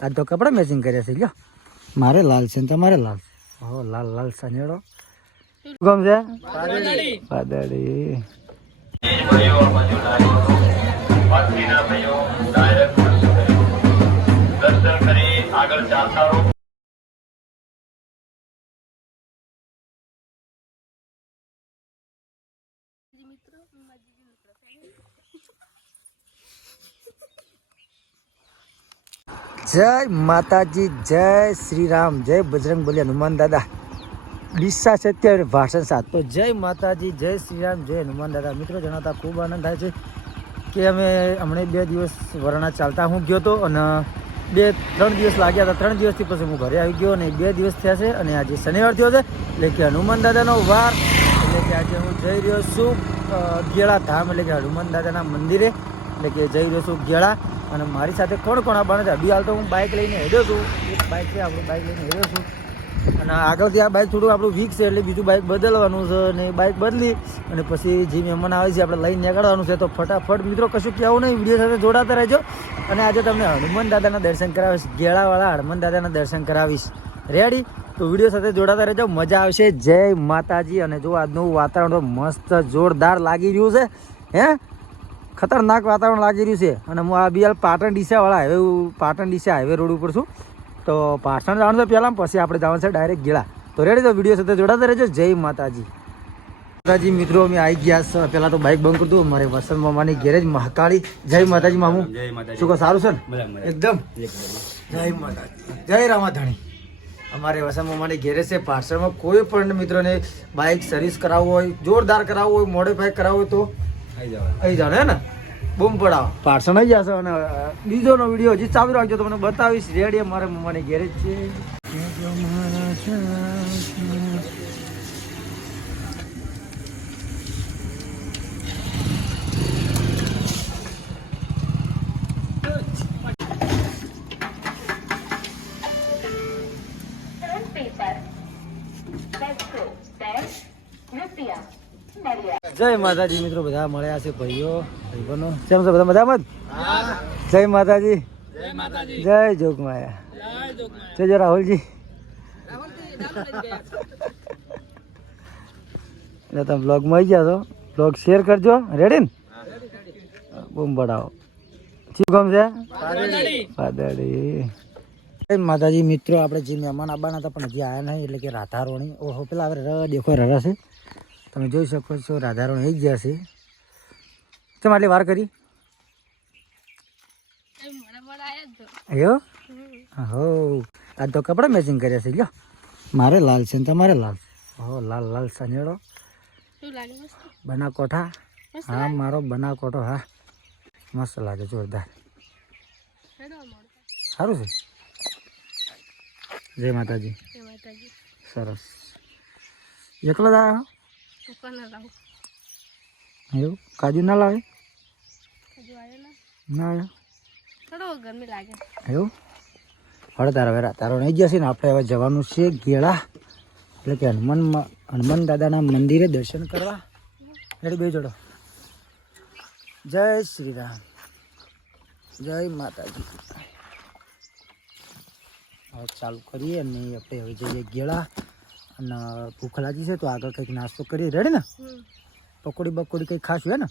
आज तो कपड़ा मैचिंग करे છે લ્યો મારે લાલ છે ને તમારે લાલ હો લાલ લાલ સનેડો ગમ છે પાદડી આગળ ચાલતા રહો जय माताजी जय श्री राम जय बजरंग बली हनुमान दादा ડીસા છે અત્યારે ભાષણ સાથ તો જય માતાજી જય શ્રી રામ જય હનુમાન દાદા મિત્રો જણાવતા ખૂબ આનંદ થાય છે કે અમે હમણાં 2 દિવસ વરણા ચાલતા હું ગયો હતો અને 2-3 દિવસ લાગ્યા હતા 3 દિવસથી પછી હું ઘરે આવી ગયો અને 2 દિવસ થયા છે અને આજે શનિવાર થયો છે એટલે કે હનુમાન દાદાનો વાર એટલે કે આજે હું જઈ રહ્યો છું ગેળા ધામ એટલે કે હનુમાન દાદાના મંદિરે એટલે કે જઈ રહ્યો છું ગેળા અને મારી સાથે કોણ કોણ આવવાના છે અભી હાલ તો હું બાઇક લઈને હેડ્યો છું એક બાઇક છે આપણું બાઇક લઈને હેડ્યો છું અને આગળથી આ બાઇક થોડું આપણું વીક છે એટલે બીજું બાઇક બદલવાનું છે અને બાઇક બદલી અને પછી જે મહેમાન આવે છે આપણે લઈને નીકળવાનું છે તો ફટાફટ મિત્રો કશું કહેવું નહીં વિડીયો સાથે જોડાતા રહેજો અને આજે તમને હનુમાન દાદાના દર્શન કરાવીશ ગેળાવાળા હનુમાન દાદાના દર્શન કરાવીશ રેડી તો વિડીયો સાથે જોડાતા રહેજો મજા આવશે જય માતાજી અને જો આજનું વાતાવરણ તો મસ્ત જોરદાર લાગી રહ્યું છે હે ખતરનાક વાતાવરણ લાગી રહ્યું છે અને હું આ બી પાટણ ડીસાવાળા highway Patan Deesa highway road ઉપર છું તો પાટણ જવાનું છે પહેલાં પછી આપણે જવાનું છે ડાયરેક્ટ ગેળા તો રેડી તો વિડીયો સાથે જોડાતા રહેજો જય માતાજી માતાજી મિત્રો અમે આવી ગયા છે પહેલાં તો બાઇક બંધ કરતું મારે વસંત મામાની ગેરેજ મહાકાળી જય માતાજી મામું શું કહો સારું છે ને એકદમ જય માતાજી જય રામાધણી અમારે વસંત મામાની ગેરેજ છે પાર્સલમાં કોઈ પણ મિત્રોને બાઇક સર્વિસ કરાવવું હોય જોરદાર કરાવવું હોય મોડિફાઈ કરાવવું હોય તો અહીં જાણે હે ને બૂમ પડાવો પાર્સલ આવી જશે અને બીજોનો વિડીયો હજી ચાલુ રાખજો તમને બતાવીશ રેડી મારે મમ્માની ગેરેજ છે જય માતાજી મિત્રો બધા મળ્યા છે ભાઈઓ ભાઈબંધો કેમ છે બધા મજામાં જય માતાજી જય જોગમાયા જય રાહુલજી એટલે તમે બ્લોગમાં આવી ગયા છો બ્લોગ શેર કરજો રેડી ને બૂમ પડાવો શું કામ છે પાદડી જય માતાજી મિત્રો આપણે જે મહેમાન આવવાના હતા પણ હજી આવ્યા નહીં એટલે કે રાધારોણી ઓહો પેલા હવે દેખો રરા છે તમે જોઈ શકો છો રાધારોણ આવી ગયા છે કેમ આટલી વાર કરી અયો હો આજ તો કપડા મેચિંગ કર્યા છે લ્યો મારે લાલ છે ને તમારે લાલ હો લાલ લાલ સનેડો બનાકોઠા હા મારો બનાકોઠો હા મસ્ત લાગે જોરદાર સારું છે જય માતાજી સરસ એકલો જ આવ્યો એવું કાજુ ના લાવે ના એવું હવે તારો નહીં જશે ને આપણે હવે જવાનું છે ગેળા એટલે કે હનુમાન દાદાના મંદિરે દર્શન કરવા રેડી બે જોડો જય શ્રી રામ જય માતાજી હવે ચાલુ કરીએ અને આપણે હવે જઈએ ગેળા અને ભૂખ લાગી છે તો આગળ કંઈક નાસ્તો કરીએ રેડી ને પકોડી બકોડી કંઈક ખાશું હે ને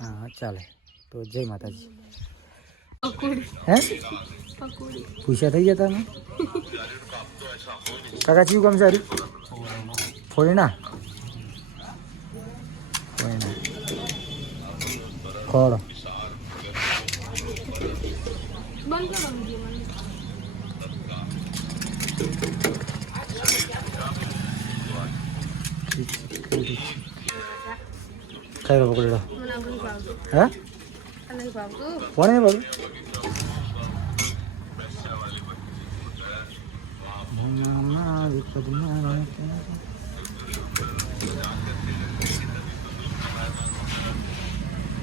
હા ચાલે તો જય માતાજી હે પૂછ્યા થઈ ગયા તમે કાકા ચીવું કામ સારી ફોડીના ખોડો ખાઈ લો પકડી લો હે કોને બાબુ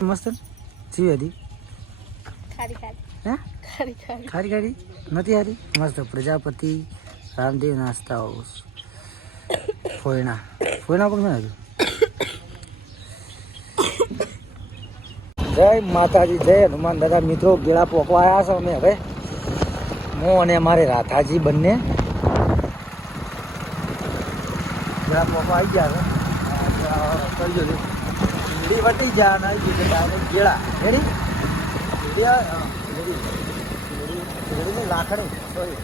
મસ્ત જીવી હતી ખારી ખારી નથી હારી મસ્ત પ્રજાપતિ રામદેવ નાસ્તા ફોયણા ફોયણા કોણ હતું જય માતાજી જય હનુમાન દાદા મિત્રો ગેળા પોકવા આવ્યા છો અમે હવે હું અને અમારે રાધાજી બંને જરા પપ્પા આવી ગયા છે કરજો વીડી વટી જા અને આવી ગયું ડાયરેક્ટ ગેળા રેડી લાખણી સોરી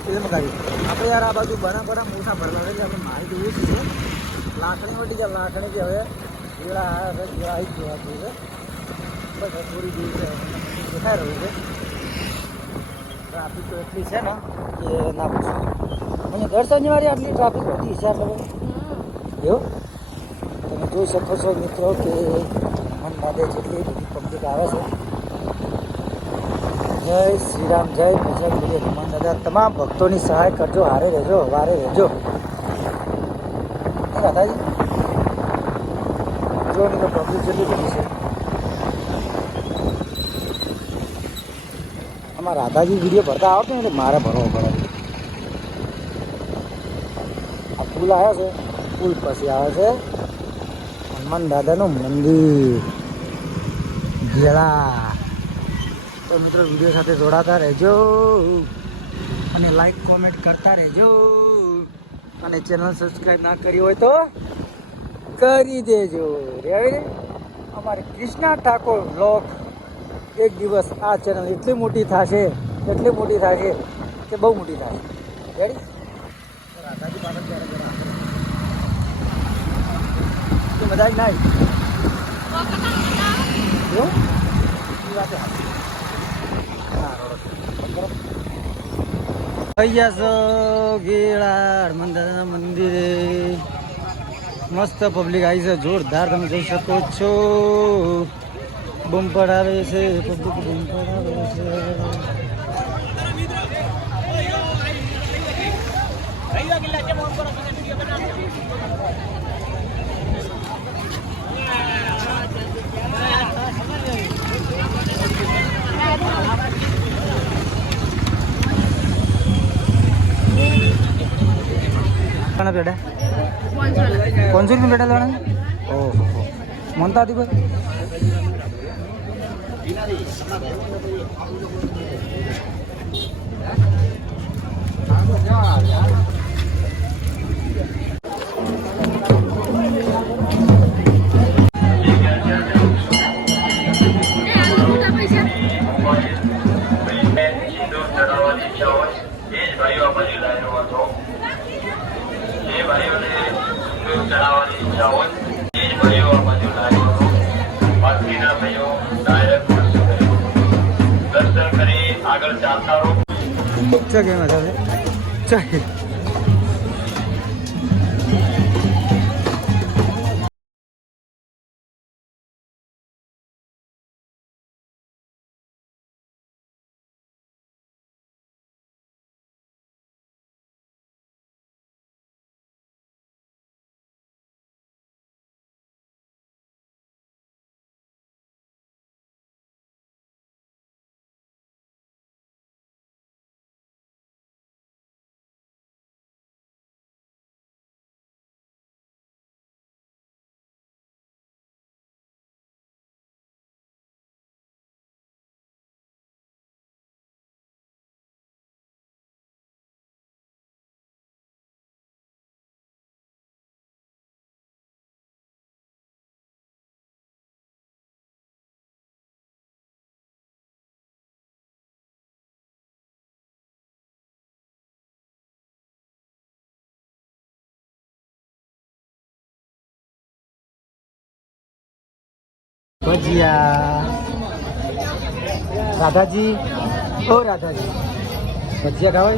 ફિલ્મ કાઢી આપણે યાર આ બાજુ બના મોટા ભરવા એટલે આપણે મારી તો એવું છે લાખણી વટી જાય લાખણી કે હવે ગેળા ગેળા આવી જ જોવા જોઈએ બસ થોડી જેવી છે દેખાઈ રહ્યું છે ટ્રાફિક તો એટલી છે ને કે ના પૂછો અને દર શનિવારે આટલી ટ્રાફિક હોતી છે આપણે એવું તમે જોઈ શકો છો મિત્રો કે મન બાદે જેટલી બધી પબ્લિક આવે છે જય શ્રી રામ જય બજરંગ બલી હનુમાન દાદા તમામ ભક્તોની સહાય કરજો હારે રહેજો વારે રહેજો રાધાજી જો નહીં તો પબ્લિક જેટલી બધી છે આમાં રાધાજી વિડીયો ભરતા આવતો ને એટલે મારે ભરવો પડે આ પુલ આવ્યો છે પુલ પછી આવે છે હનુમાન દાદાનું મંદિર ગેળા તો મિત્રો વિડીયો સાથે જોડાતા રહેજો અને લાઈક કોમેન્ટ કરતા રહેજો અને ચેનલ સબસ્ક્રાઈબ ના કરી હોય તો કરી દેજો રેડી અમારે કૃષ્ણા ઠાકોર બ્લોગ એક દિવસ આ ચેનલ એટલી મોટી થશે કે બહુ મોટી થશે રેડી રાધાજી પાછળ મજા જ ના આવી થઈ ગયા છો ગેળા હનુમાન દાદાના મંદિરે મસ્ત પબ્લિક આવી છે જોરદાર તમે જોઈ શકો છો બમ્પર આવે છે પબ્લિક બમ્પર આવે છે पेड़ा 500 रुपये पेड़ा लेना ओहो मनता थी भाई चाहिए मतलब चाहिए भजिया राधाजी ओ राधाजी भजिया खाओ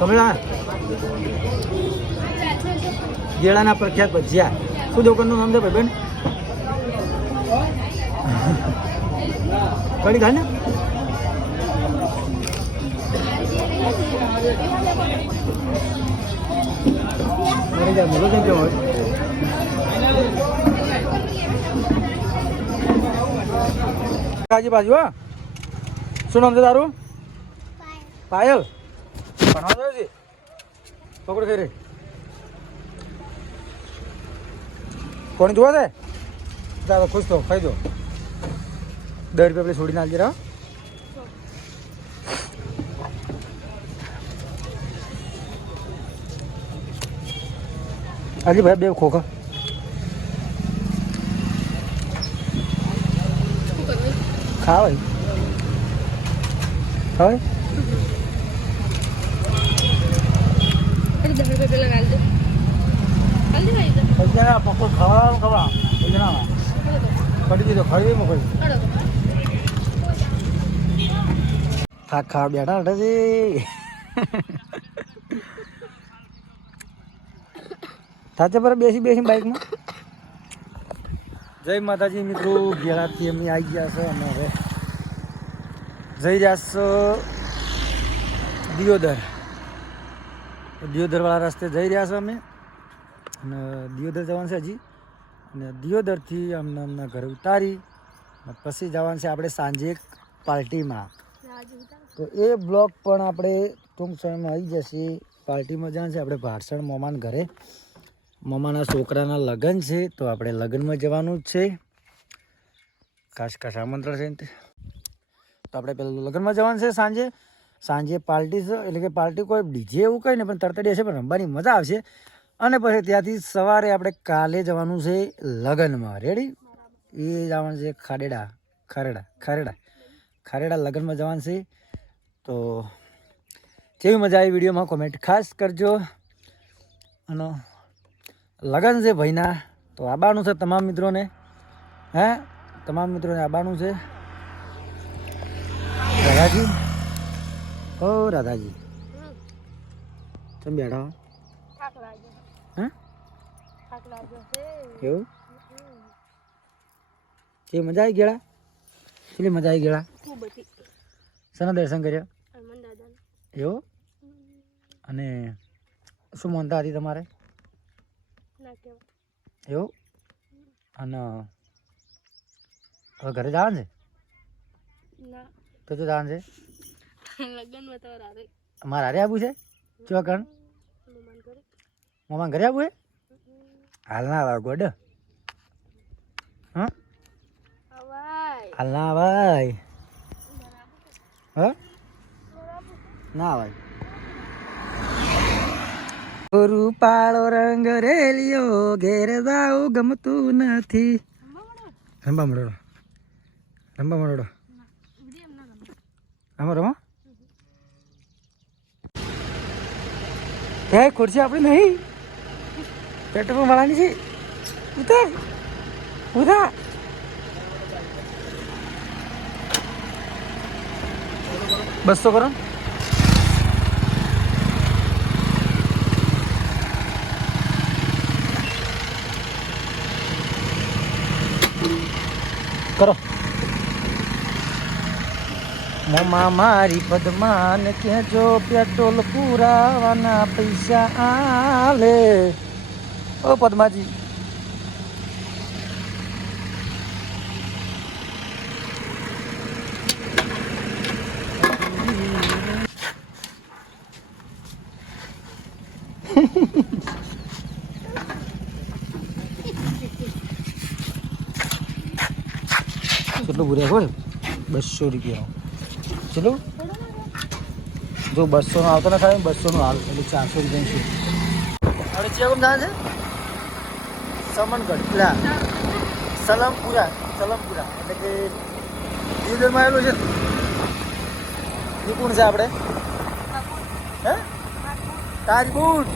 कमला गेड़ा प्रख्यात भजिया शू दुकान नाम है भाई बहन कड़ी खाए ना बाजू हाँ शू नाम है तारू पायल पकड़ खाई रे કોણ જોવા દે ચાલો ખુશ તો ખાઈ દો 10 રૂપિયા પેલી છોડીને આવજે રહો આજે ભાઈ 2 ખોખા ખાવાય ખાવાય પકો ખાવા કડી દીધો ખરી મોકલી થાક ખાવા બેઠા હતા છે સાચે પર બેસી બાઇકમાં જય માતાજી મિત્રો ઘેરાથી અમે આવી ગયા છે અમે હવે જઈ રહ્યા છો દિયોદરવાળા રસ્તે જઈ રહ્યા છો અમે અને દિયોદર જવાનું છે હજી અને દિયોદરથી અમને અમના ઘરે ઉતારી પછી જવાનું છે આપણે સાંજે એક પાર્ટીમાં તો એ બ્લોગ પણ આપણે ટૂંક સમયમાં આવી જશે પાર્ટીમાં જવાનું છે આપણે ભાડસણ મોમાન ઘરે મમ્માના છોકરાના લગ્ન છે તો આપણે લગ્નમાં જવાનું જ છે ખાસ આમંત્રણ છે તો આપણે પેલું લગ્નમાં જવાનું છે સાંજે પાર્ટી છે એટલે કે પાર્ટી કોઈ ડીજે એવું કંઈ નહીં પણ તરતડી હશે પણ રમવાની મજા આવશે અને પછી ત્યાંથી સવારે આપણે કાલે જવાનું છે લગ્નમાં રેડી એ જવાનું છે ખારેડા લગ્નમાં જવાનું છે તો કેવી મજા આવી વિડીયોમાં કોમેન્ટ ખાસ કરજો અને લગન છે ભાઈના તો આવવાનું છે તમામ મિત્રોને આવવાનું છે રાધાજી ઓ રાધાજી તમે બેઠા એવું કે મજા આવી ગયા કેટલી મજા આવી ગયા શાના દર્શન કર્યા એવું અને શું માનતા હતી તમારે એવું અને હવે ઘરે જવાનું છે તો જવાનું છે અમારે હારે આવવું છે ચોકણ મામા ઘરે આવવું છે હાલ ના આવે ગોડ હા હાલ ના આવાય ના આવાય રૂપાળો રંગ રેલિયો ઘેર જાવું ગમતું નથી રંબા મળો આમાં રમો હે ખુરશી આપણી નહીં પેટ્રોલ વાળાની છે ઉધા બસો કરો કરો મોમા મારી પદ્માને કહેજો પેટ્રોલ પુરાવાના પૈસા આલે ઓ પદ્માજી કેટલું બુરા હોય 200 રૂપિયા ચલો જો 200 નો આવતો ના થાય 200 નો હાલ એટલે 400 રૂપિયા છે હવે ચેકમ થાય છે સમનગઢ પેલા સલમપુરા એટલે કે દિયોદરમાં આવેલું છે એ કોણ છે આપણે હે તાજબુટ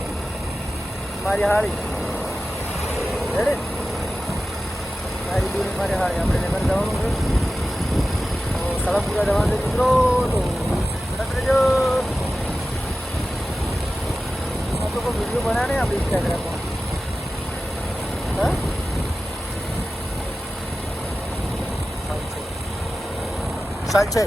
મારી હાળી રેડી મારી દૂર મારી હાળી આપણે નગર જવાનું છે સલમપુરા જવાનું છે મિત્રો તો જો આ તો કોઈ વિડીયો બનાવે ને આપણે ઇન્સ્ટાગ્રામમાં હા સાંજે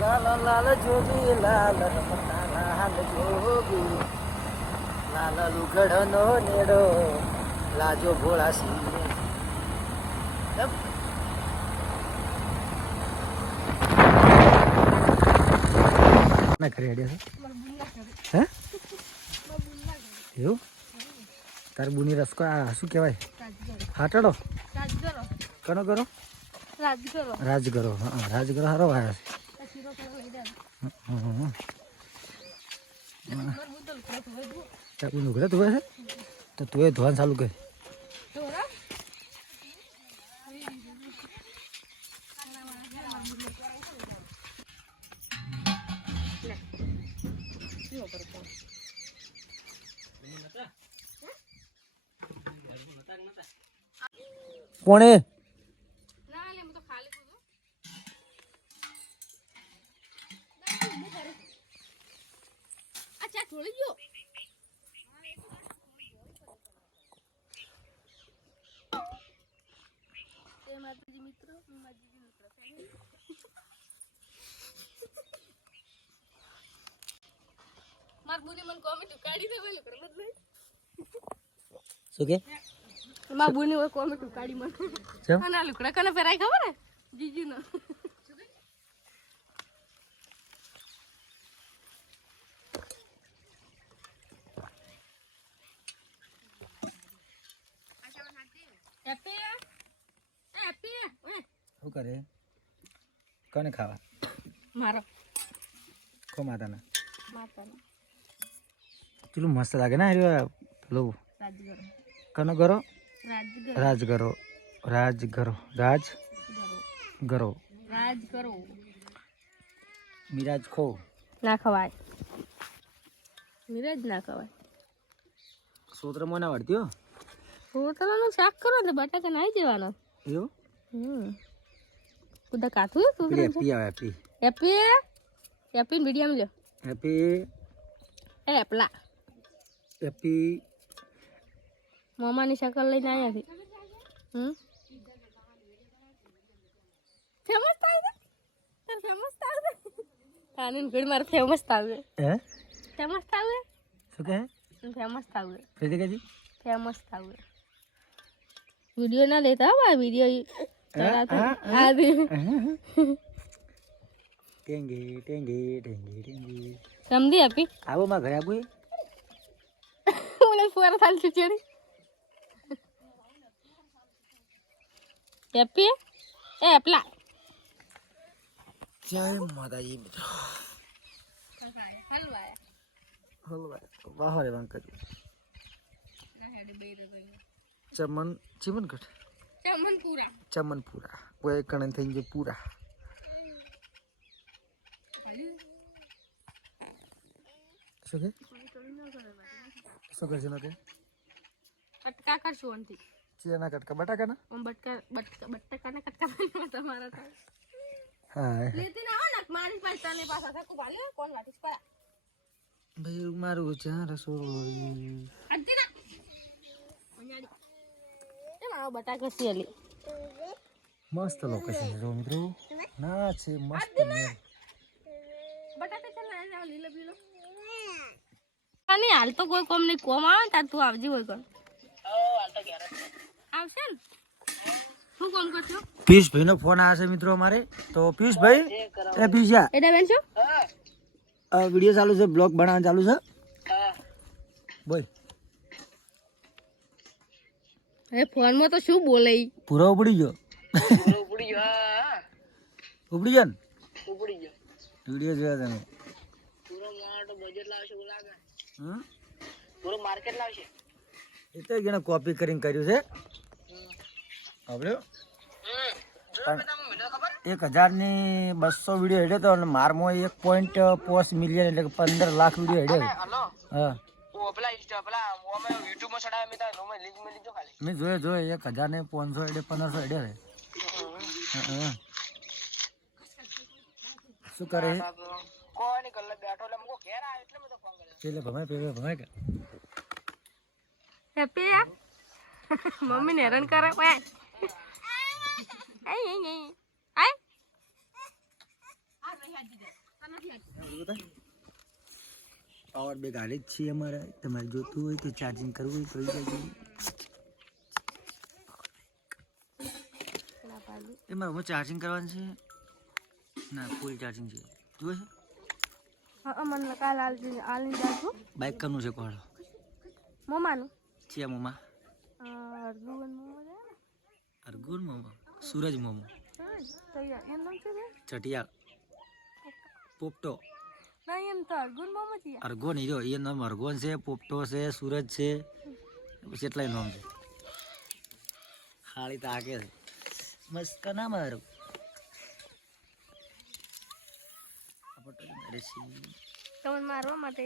લાલ લાલ જોગી લાલ રમતા લાલ જોગી લાલ લુગડનો નેડો લાજો ભોળા સિંહ ના ઘરે હેડ્યા છે હે એવું તાર બુની રસકો આ શું કહેવાય હાટડો કનો કરો રાજગરો હા રાજગરો સારો આવ્યા છે તારું ઘરે ધોવે છે તો તું એ ધોવાનું ચાલુ કર કોણે શું કે માં બુની ઓર કોમે ટુકાડી મને ના લુકડા કને પહેરાય ખબર હે જીજી નો શું કરે કોને ખાવા મારો કો માતાના માતાનો પેલું મસ્ત લાગે ને પેલું રાજગરો કનો કરો રાજગરો રાજગરો રાજગરો મિરાજ ખો ના ખવાય મિરાજ ના ખવાય સોત્ર મોના વળતી હો સોતરાનું શાક કરો ને બટાકા નાઈ દેવાનો એવું કુદા કાથું હેપી આવે હેપી હેપી હેપી મીડિયમ લ્યો હેપી એપલા હેપી મામાની શકલ લઈને આવ્યા છે ફેમસ થાય છે ફેમસ થાય છે આનંદ ઘડી મારે ફેમસ થાય હે ફેમસ થાય શું કહે ફેમસ થાય ફેરી કેજી ફેમસ થાય વિડિયો ના લેતા હો ભાઈ વિડિયો ટેંગી સમજી આપી આવો માં ઘરે આવું મને ફોર સાલ ચીચડી હેપી એ એપલા જય માતાજી મિત્રો હલવા વાહરે વાંક કર્યું ચમનગઢ ચમનપુરા કોઈ કણે થઈ ગયું પૂરા શું કે શું કરશે નો કે કટકા કરશું અંતી ચીના કટકા બટાકાના બટાકાના કટકા તમારા થાય હા લેતી ના આવો ને મારી પાસે તને પાછા થાકું ભાલ્યો કોણ વાટીસ પરા ભાઈ મારું જ્યાં રસોઈ અંતી ના ઓኛડી એ મારો બટાકા સિયલી મસ્ત લોકેશન છે મિત્રો ના છે મસ્ત બટાકા છે ને લીલો લીલો અને હાલ તો કોઈ કોમ નહીં કોમ આવે તાર તું આવજી હોય કોણ હાલ તો ઘેર આવશે ને શું કોમ કરছো પિયુષભાઈ નો ફોન આવે છે મિત્રો અમારે તો પિયુષભાઈ એ પિયુષા એડા બેન છો વિડિયો ચાલુ છે બ્લોગ બનાવવાનું ચાલુ છે બોલ એ ફોન માં તો શું બોલે પૂરો ઉપડી ગયો ઉપડી ગયો ને વિડિયો જોયા તમે પૂરો મોટો બજેટ લાવશે લાગે હા પૂરો માર્કેટ લાવશે એ તો એને કોપી કરીને કર્યું છે આપણે 1000 વિડીયો હેડ્યો તો અને મારમાં 1.5 મિલિયન એટલે 15 લાખ વિડીયો હેડ્યો હા મેં જોયો 1000 ને 500 હેડે 1500 હેડ્યો શું કરે પેલે ભમાય કે હેપી મમ્મી ને હેરાન કરે આય પાવર બેગ હાલે જ છીએ અમારે તમારે જોતું હોય તો ચાર્જિંગ કરવું હોય તો એમાં ચાર્જિંગ કરવાનું છે ના ફૂલ ચાર્જિંગ છે જુએ છે હા મને કાલ આલીને જાઉં બાઈક કનું છે કોણ મમ્માનું ચિયા મોમા અર્ગુન મમ્મા અર્ગુન મોમા સૂરજ મોમો તો એમ નામ છે ને ચટિયાળ પોપટો નહીં એમ તો અર્ગુન મમ્મા છે અર્ગોન હીરો એ નામ અર્ગોન છે પોપટો છે સૂરજ છે પછી એટલાય નામ છે હાળી તો આગે છે મસ્ત ના મારું તમને મારવા માટે